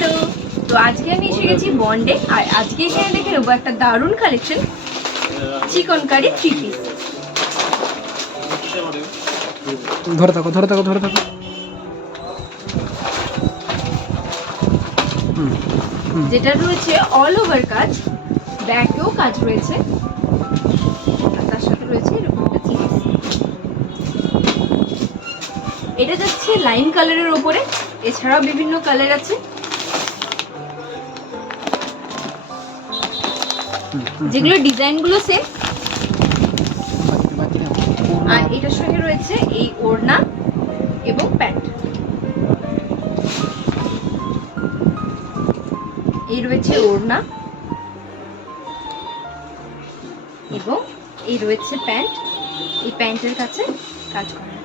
Hello, তো আজকে আমি এসে গেছি বন্ডে। আর আজকে এখানে দেখে নেবো একটা দারুণ কালেকশন চিকন কারি 3 পিস। ধরে থাকো ধরে থাকো ধরে থাকো। যেটা রয়েছে অল ওভার কাজ, ব্যাকেও কাজ রয়েছে, আর তার সাথে রয়েছে এরকম একটা জিনিস। এটা যাচ্ছে লাইম কালারের ওপরে, এছাড়াও বিভিন্ন কালার আছে। যেগুলো ডিজাইনগুলো সেম। আর এটার সঙ্গে রয়েছে এই ওড়না এবং প্যান্ট। এই রয়েছে ওড়না এবং এই রয়েছে প্যান্ট। এই প্যান্টের কাছে কাজ করা